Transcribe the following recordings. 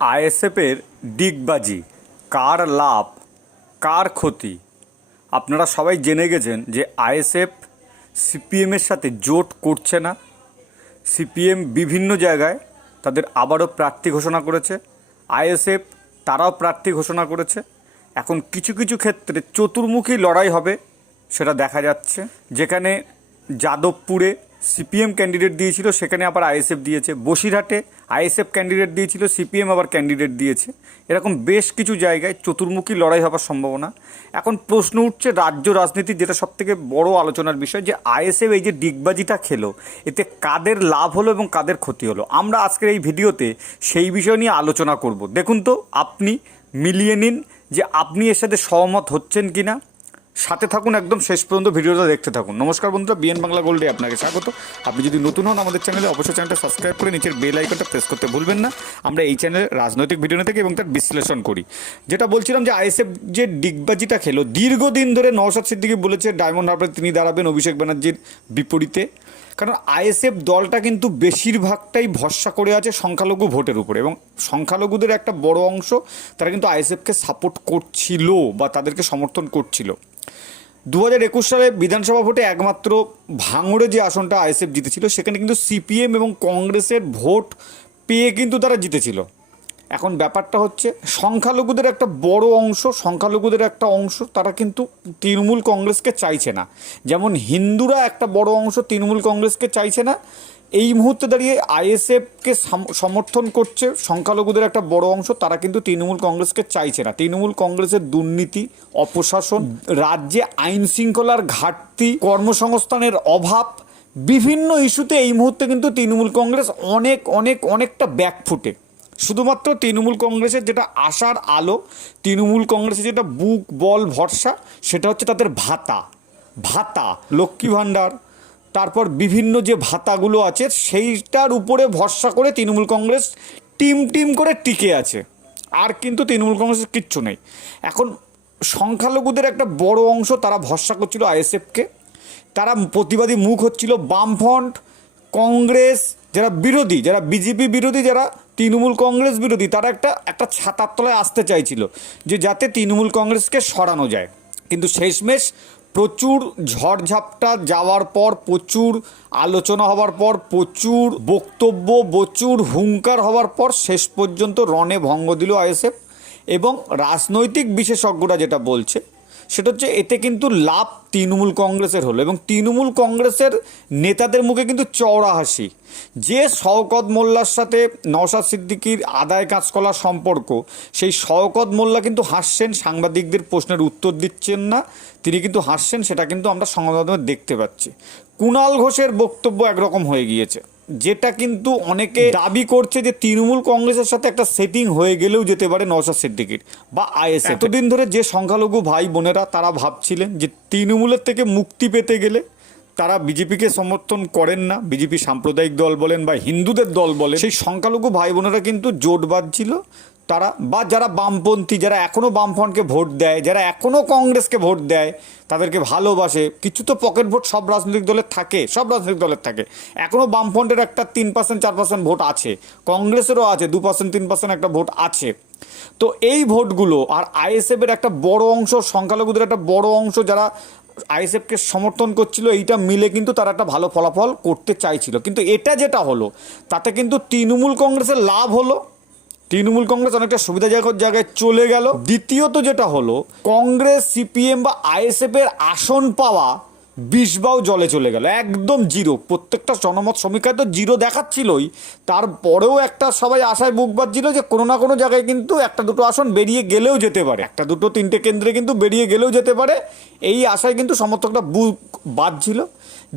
আইএসএফের ডিগবাজি, কার লাভ, কার ক্ষতি? আপনারা সবাই জেনে গেছেন যে আইএসএফ সিপিএমের সাথে জোট করছে না। সিপিএম বিভিন্ন জায়গায় তাদের আবারও প্রার্থী ঘোষণা করেছে। আইএসএফ তারাও প্রার্থী ঘোষণা করেছে। এখন কিছু কিছু ক্ষেত্রে চতুর্মুখী লড়াই হবে, সেটা দেখা যাচ্ছে। যেখানে যাদবপুরে সিপিএম ক্যান্ডিডেট দিয়েছিল, সেখানে আবার আইএসএফ দিয়েছে। বসিরহাটে আইএসএফ ক্যান্ডিডেট দিয়েছিল, সিপিএম আবার ক্যান্ডিডেট দিয়েছে। এরকম বেশ কিছু জায়গায় চতুর্মুখী লড়াই হবার সম্ভাবনা। এখন প্রশ্ন উঠছে রাজ্য রাজনীতি, যেটা সব থেকে বড় আলোচনার বিষয়, যে আইএসএফ এই যে ডিগবাজিটা খেলো, এতে কাদের লাভ হলো এবং কাদের ক্ষতি হলো? আমরা আজকের এই ভিডিওতে সেই বিষয় নিয়ে আলোচনা করব। দেখুন তো, আপনি মিলিয়ে নিন যে আপনি এর সাথে সহমত হচ্ছেন কি না সাথে থাকুন একদম শেষ পর্যন্ত ভিডিওটা দেখতে থাকুন। নমস্কার বন্ধুরা, বিএন বাংলা গোল্ডে আপনাকে স্বাগত। আপনি যদি নতুন হন আমাদের চ্যানেলে অবশ্যই চ্যানেলটা সাবস্ক্রাইব করে নিচের বেল আইকনটা প্রেস করতে ভুলবেন না। আমরা এই চ্যানেলে রাজনৈতিক ভিডিও থেকে এবং তার বিশ্লেষণ করি। যেটা বলছিলাম যে আইএসএফ যে ডিগবাজিটা খেলো, দীর্ঘদিন ধরে নওশাদ সিদ্দিকি বলেছে, ডায়মন্ড হারবারে তিনি দাঁড়াবেন অভিষেক ব্যানার্জির বিপরীতে। কারণ আইএসএফ দলটা কিন্তু বেশিরভাগটাই ভরসা করে আছে সংখ্যালঘু ভোটের উপরে এবং সংখ্যালঘুদের একটা বড় অংশ তারা কিন্তু আইএসএফকে সাপোর্ট করছিল বা তাদেরকে সমর্থন করছিল। দু হাজার একুশ সালে বিধানসভা ভোটে একমাত্র ভাঙড়ে যে আসনটা আইএসএফ জিতেছিল, সেখানে কিন্তু সিপিএম এবং কংগ্রেসের ভোট পেয়ে কিন্তু তারা জিতেছিল। এখন ব্যাপারটা হচ্ছে, সংখ্যালঘুদের একটা বড় অংশ, সংখ্যালঘুদের একটা অংশ তারা কিন্তু তৃণমূল কংগ্রেসকে চাইছে না। যেমন হিন্দুরা একটা বড় অংশ তৃণমূল কংগ্রেসকে চাইছে না। এই মুহূর্তে দাঁড়িয়ে আইএসএফকে সমর্থন করছে সংখ্যালঘুদের একটা বড় অংশ, তারা কিন্তু তৃণমূল কংগ্রেসকে চাইছে না। তৃণমূল কংগ্রেসের দুর্নীতি, অপশাসন, রাজ্যে আইন শৃঙ্খলার ঘাটতি, কর্মসংস্থানের অভাব, বিভিন্ন ইস্যুতে এই মুহূর্তে কিন্তু তৃণমূল কংগ্রেস অনেক অনেক, অনেকটা ব্যাকফুটে। শুধুমাত্র তৃণমূল কংগ্রেসের যেটা আশার আলো, তৃণমূল কংগ্রেসের যেটা বুক, বল, ভরসা, সেটা হচ্ছে তাদের ভাতা। ভাতা, লক্ষ্মী ভাণ্ডার, তারপর বিভিন্ন যে ভাতাগুলো আছে, সেইটার উপরে ভরসা করে তৃণমূল কংগ্রেস টিম টিম করে টিকে আছে। আর কিন্তু তৃণমূল কংগ্রেসের কিচ্ছু নেই। এখন সংখ্যালঘুদের একটা বড় অংশ তারা ভরসা করছিল আইএসএফকে। তারা প্রতিবাদী মুখ হচ্ছিল বামফ্রন্ট, কংগ্রেস, যারা বিরোধী, যারা বিজেপি বিরোধী, যারা তৃণমূল কংগ্রেস বিরোধী তারা একটা একটা ছাতার তলায় আসতে চাইছিল যে যাতে তৃণমূল কংগ্রেসকে সরানো যায়। কিন্তু শেষমেশ প্রচুর ঝড়ঝাপটা যাওয়ার পর, প্রচুর আলোচনা হওয়ার পর, প্রচুর বক্তব্য, প্রচুর হুঙ্কার হওয়ার পর শেষ পর্যন্ত রণে ভঙ্গ দিল আইএসএফ এবং রাজনৈতিক বিশেষজ্ঞরা যেটা বলছে সেটা হচ্ছে এতে কিন্তু লাভ তৃণমূল কংগ্রেসের হলো এবং তৃণমূল কংগ্রেসের নেতাদের মুখে কিন্তু চওড়া হাসি। যে শওকত মোল্লার সাথে নওশাদ সিদ্দিকির আদায় কাজকলার সম্পর্ক, সেই শওকত মোল্লা কিন্তু হাসছেন, সাংবাদিকদের প্রশ্নের উত্তর দিচ্ছেন না, তিনি কিন্তু হাসছেন, সেটা কিন্তু আমরা সংবাদ মাধ্যমে দেখতে পাচ্ছি। কুণাল ঘোষের বক্তব্য একরকম হয়ে গিয়েছে। যেটা কিন্তু অনেকে দাবি করছে যে তৃণমূল কংগ্রেসের সাথে একটা সেটিং হয়ে গেলেও যেতে পারে নওশাদ সিদ্দিকির বা আইএস এতদিন ধরে যে সংখ্যালঘু ভাই বোনেরা তারা ভাবছিলেন যে তৃণমূলের থেকে মুক্তি পেতে গেলে তারা বিজেপিকে সমর্থন করেন না। বিজেপি সাম্প্রদায়িক দল বলেন বা হিন্দুদের দল বলেন, সেই সংখ্যালঘু ভাই বোনেরা কিন্তু জোট বাঁধছিল। তারা বা যারা বামপন্থী, যারা এখনও বামফ্রন্টকে ভোট দেয়, যারা এখনও কংগ্রেসকে ভোট দেয়, তাদেরকে ভালোবাসে। কিছু তো পকেট ভোট সব রাজনৈতিক দলের থাকে, সব রাজনৈতিক দলের থাকে। এখনও বামফ্রন্টের একটা তিন পার্সেন্ট চার পার্সেন্ট ভোট আছে। কংগ্রেসেরও আছে, দু পার্সেন্ট তিন পার্সেন্ট একটা ভোট আছে। তো এই ভোটগুলো আর আইএসএফের একটা বড় অংশ, সংখ্যালঘুদের একটা বড় অংশ যারা আইএসএফকে সমর্থন করছিল, এইটা মিলে কিন্তু তারা একটা ভালো ফলাফল করতে চাইছিল। কিন্তু এটা যেটা হলো, তাতে কিন্তু তৃণমূল কংগ্রেসের লাভ হলো। তৃণমূল কংগ্রেস অনেকটা সুবিধাজনক জায়গায় চলে গেল। দ্বিতীয়ত যেটা হলো, কংগ্রেস, সিপিএম বা আইএসএফ এর আসন পাওয়া বিষবাও জলে চলে গেল, একদম জিরো। প্রত্যেকটা জনমত সমীক্ষায় তো জিরো দেখাচ্ছিলই। তারপরেও একটা সবাই আশায় বুক বাজছিল যে কোনো না কোনো জায়গায় কিন্তু একটা দুটো আসন বেরিয়ে গেলেও যেতে পারে। একটা দুটো তিনটে কেন্দ্রে কিন্তু বেরিয়ে গেলেও যেতে পারে। এই আশায় কিন্তু সমর্থকরা বুক বাজছিল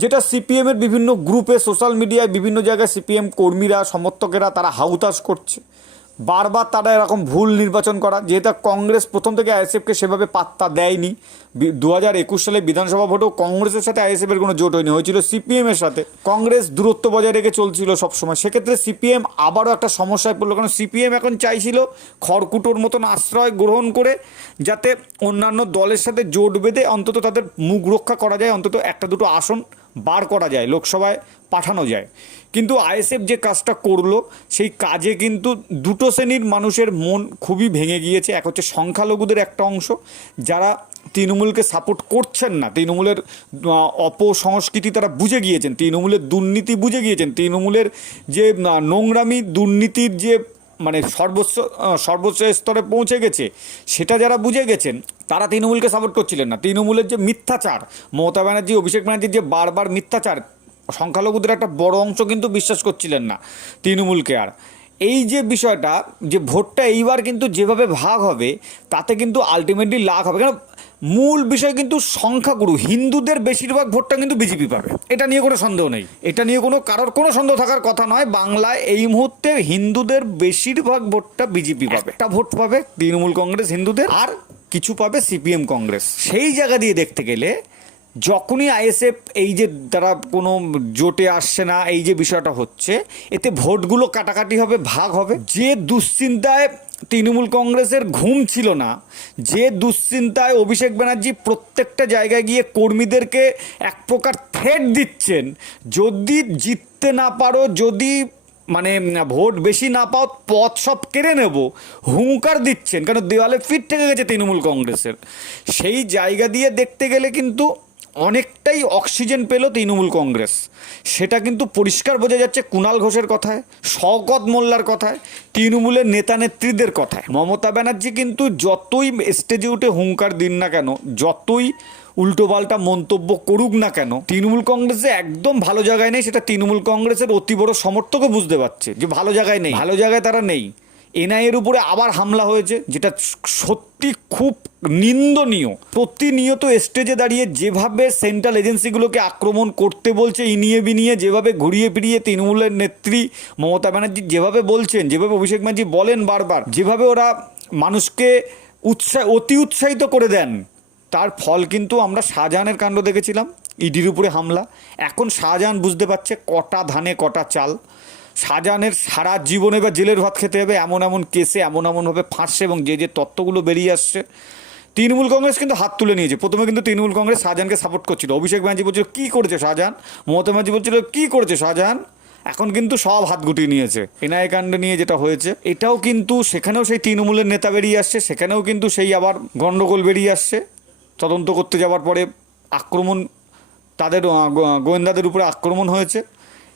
যেটা সিপিএমের বিভিন্ন গ্রুপে, সোশ্যাল মিডিয়ায় বিভিন্ন জায়গায় সিপিএম কর্মীরা, সমর্থকেরা তারা হাউতাস করছে। বারবার তারা এরকম ভুল নির্বাচন করা, যেহেতু কংগ্রেস প্রথম থেকে আইএসএফকে সেভাবে পাত্তা দেয়নি। দু হাজার একুশ সালে বিধানসভা ভোটেও কংগ্রেসের সাথে আইএসএফের কোনো জোট হয়নি, হয়েছিল সিপিএমের সাথে। কংগ্রেস দূরত্ব বজায় রেখে চলছিল সবসময়। সেক্ষেত্রে সিপিএম আবারও একটা সমস্যায় পড়ল, কারণ সিপিএম এখন চাইছিল খড়কুটোর মতন আশ্রয় গ্রহণ করে যাতে অন্যান্য দলের সাথে জোট বেঁধে অন্তত তাদের মুখ রক্ষা করা যায়, অন্তত একটা দুটো আসন বার করা যায়, লোকসভায় পাঠানো যায়। কিন্তু আইএসএফ যে কাজটা করল, সেই কাজে কিন্তু দুটো শ্রেণির মানুষের মন খুবই ভেঙে গিয়েছে। এক হচ্ছে সংখ্যালঘুদের একটা অংশ, যারা তৃণমূলকে সাপোর্ট করছেন না। তৃণমূলের অপসংস্কৃতি তারা বুঝে গিয়েছেন। তৃণমূলের দুর্নীতি বুঝে গিয়েছেন। তৃণমূলের যে নোংরামি, দুর্নীতির যে মানে সর্বোচ্চ সর্বোচ্চ স্তরে পৌঁছে গেছে, সেটা যারা বুঝে গেছেন, তারা তৃণমূলকে সাপোর্ট করছিলেন না। তৃণমূলের যে মিথ্যাচার, মমতা ব্যানার্জি, অভিষেক ব্যানার্জির যে বারবার মিথ্যাচার, সংখ্যালঘুদের একটা বড় অংশ কিন্তু বিশ্বাস করছিলেন না তৃণমূলকে আর। এই যে বিষয়টা, যে ভোটটা এইবার কিন্তু যেভাবে ভাগ হবে, তাতে কিন্তু আলটিমেটলি লাভ হবে। কারণ মূল বিষয় কিন্তু সংখ্যাগুরু। হিন্দুদের বেশিরভাগ ভোটটা কিন্তু বিজেপি পাবে। এটা নিয়ে কোনো সন্দেহ নেই। এটা নিয়ে কোনো, কারোর কোনো সন্দেহ থাকার কথা নয়। বাংলায় এই মুহূর্তে হিন্দুদের বেশিরভাগ ভোটটা বিজেপি পাবে। একটা ভোট পাবে তৃণমূল কংগ্রেস হিন্দুদের, আর কিছু পাবে সিপিএম কংগ্রেস। সেই জায়গা দিয়ে দেখতে গেলে, যখনই আইএসএফ এই যে তারা কোনো জোটে আসছে না, এই যে বিষয়টা হচ্ছে, এতে ভোটগুলো কাটাকাটি হবে, ভাগ হবে। যে দুশ্চিন্তায় তৃণমূল কংগ্রেসের ঘুম ছিল না। যে দুশ্চিন্তায় অভিষেক ব্যানার্জি প্রত্যেকটা জায়গায় গিয়ে কর্মীদেরকে এক প্রকার থ্রেট দিচ্ছেন, যদি জিততে না পারো, যদি মানে ভোট বেশি না পাও, পথ সব কেড়ে নেব, হুঙ্কার দিচ্ছেন। কারণ দেওয়ালে ফিট থেকে গেছে তৃণমূল কংগ্রেসের। সেই জায়গা দিয়ে দেখতে গেলে কিন্তু অনেকটাই অক্সিজেন পেল তৃণমূল কংগ্রেস। সেটা কিন্তু পরিষ্কার বোঝা যাচ্ছে কুণাল ঘোষের কথায়, শওকত মোল্লার কথায়, তৃণমূলের নেতা নেত্রীদের কথায়। মমতা ব্যানার্জি কিন্তু যতই স্টেজে উঠে হুঙ্কার দিন না কেন, যতই উল্টোপাল্টা মন্তব্য করুক না কেন, তৃণমূল কংগ্রেসে একদম ভালো জায়গায় নেই, সেটা তৃণমূল কংগ্রেসের অতি বড় সমর্থকও বুঝতে পারছে যে ভালো জায়গায় নেই। ভালো জায়গায় তারা নেই। এনআইএর উপরে আবার হামলা হয়েছে, যেটা সত্যি খুব নিন্দনীয়। প্রতিনিয়ত স্টেজে দাঁড়িয়ে যেভাবে সেন্ট্রাল এজেন্সিগুলোকে আক্রমণ করতে বলছে, ইনিয়ে বিনিয়ে যেভাবে ঘুরিয়ে ফিরিয়ে তৃণমূলের নেত্রী মমতা ব্যানার্জি যেভাবে বলছেন, যেভাবে অভিষেক ব্যানার্জি বলেন বারবার, যেভাবে ওরা মানুষকে উৎসাহ অতি উৎসাহিত করে দেন, তার ফল কিন্তু আমরা শাহজাহানের কাণ্ড দেখেছিলাম, ইডির উপরে হামলা। এখন শাহজাহান বুঝতে পারছে কটা ধানে, কটা চাল। শাহজাহানের সারা জীবনে বা জেলের ভাত খেতে হবে, এমন এমন কেসে, এমন এমনভাবে ফাঁসছে এবং যে যে তত্ত্বগুলো বেরিয়ে আসছে, তৃণমূল কংগ্রেস কিন্তু হাত তুলে নিয়েছে। প্রথমে কিন্তু তৃণমূল কংগ্রেস শাহজাহানকে সাপোর্ট করছিল। অভিষেক ব্যানার্জি বলছিল, কী করেছে শাহজাহান মমতা ব্যানার্জি বলছিল, কী করেছে শাহজাহান এখন কিন্তু সব হাত গুটিয়ে নিয়েছে। এনআই কাণ্ড নিয়ে যেটা হয়েছে, এটাও কিন্তু সেখানেও সেই তৃণমূলের নেতা বেরিয়ে আসছে, সেখানেও কিন্তু সেই আবার গণ্ডগোল বেরিয়ে আসছে। তদন্ত করতে যাওয়ার পরে আক্রমণ তাদের গোয়েন্দাদের উপরে আক্রমণ হয়েছে।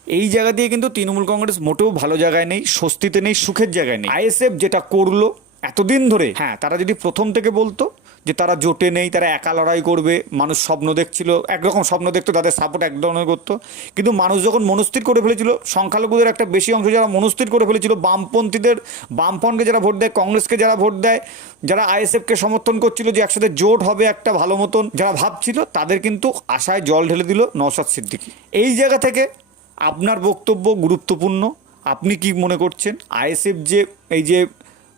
এই জায়গা দিয়ে কিন্তু তৃণমূল কংগ্রেস মোটেও ভালো জায়গায় নেই, স্বস্তিতে নেই, সুখের জায়গায় নেই। আইএসএফ যেটা করল এতদিন ধরে হ্যাঁ তারা যদি প্রথম থেকে বলতো যে তারা জোটে নেই, তারা একা লড়াই করবে, মানুষ স্বপ্ন দেখছিল, একরকম স্বপ্ন দেখতো, তাদের সাপোর্ট এক ধরনের করতো, কিন্তু মানুষ যখন মনস্থির করে ফেলেছিল, সংখ্যালঘুদের একটা বেশি অংশ যারা মনস্থির করে ফেলেছিল, বামপন্থীদের, বামফ্রন্টকে যারা ভোট দেয়, কংগ্রেসকে যারা ভোট দেয়, যারা আইএসএফকে সমর্থন করছিল যে একসাথে জোট হবে একটা ভালো মতন, যারা ভাবছিল, তাদের কিন্তু আশায় জল ঢেলে দিল নওশাদ সিদ্দিকি। এই জায়গা থেকে আপনার বক্তব্য গুরুত্বপূর্ণ। আপনি কি মনে করছেন? আইএসএফ যে এই যে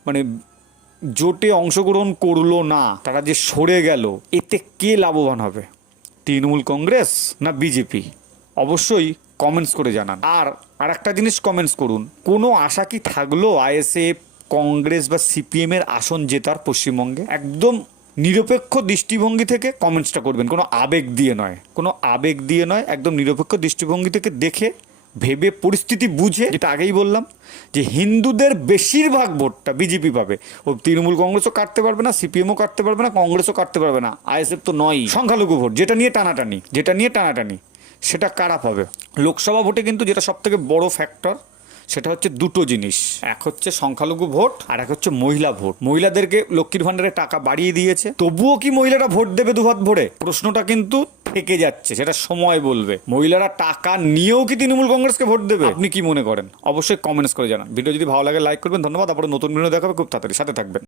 মানে জোটে অংশগ্রহণ করল না, তারা যে সরে গেল, এতে কে লাভবান হবে? তৃণমূল কংগ্রেস না বিজেপি? অবশ্যই কমেন্টস করে জানান। আর আর একটা জিনিস কমেন্টস করুন। কোনো আশা কি থাকল আইএসএফ, কংগ্রেস বা সিপিএমের আসন জেতার পশ্চিমবঙ্গে? একদম নিরপেক্ষ দৃষ্টিভঙ্গি থেকে কমেন্টসটা করবেন। কোনো আবেগ দিয়ে নয়। কোনো আবেগ দিয়ে নয়, একদম নিরপেক্ষ দৃষ্টিভঙ্গি থেকে দেখে, ভেবে, পরিস্থিতি বুঝে, যেটা আগেই বললাম, যে হিন্দুদের বেশিরভাগ ভোটটা বিজেপি পাবে। ও তৃণমূল কংগ্রেসও কাটতে পারবে না, সিপিএমও কাটতে পারবে না, কংগ্রেসও কাটতে পারবে না। আইএসএফ তো নয় সংখ্যালঘু ভোট, যেটা নিয়ে টানাটানি, যেটা নিয়ে টানাটানি, সেটা কারা পাবে? লোকসভা ভোটে কিন্তু যেটা সব থেকে বড় ফ্যাক্টর সেটা হচ্ছে দুটো জিনিস। এক হচ্ছে সংখ্যালঘু ভোট, আর এক হচ্ছে মহিলা ভোট। মহিলাদেরকে লক্ষ্মীর ভান্ডারে টাকা বাড়িয়ে দিয়েছে। তবুও কি মহিলারা ভোট দেবে দুহাত ভোরে? প্রশ্নটা কিন্তু থেকে যাচ্ছে, সেটা সময় বলবে। মহিলারা টাকা নিয়েও কি তৃণমূল কংগ্রেসকে ভোট দেবে? আপনি কি মনে করেন? অবশ্যই কমেন্টস করে জানান। ভিডিও যদি ভালো লাগে লাইক করবেন। ধন্যবাদ। আপনার নতুন ভিডিও দেখাবে। খুব তাড়াতাড়ি সাথে থাকবেন।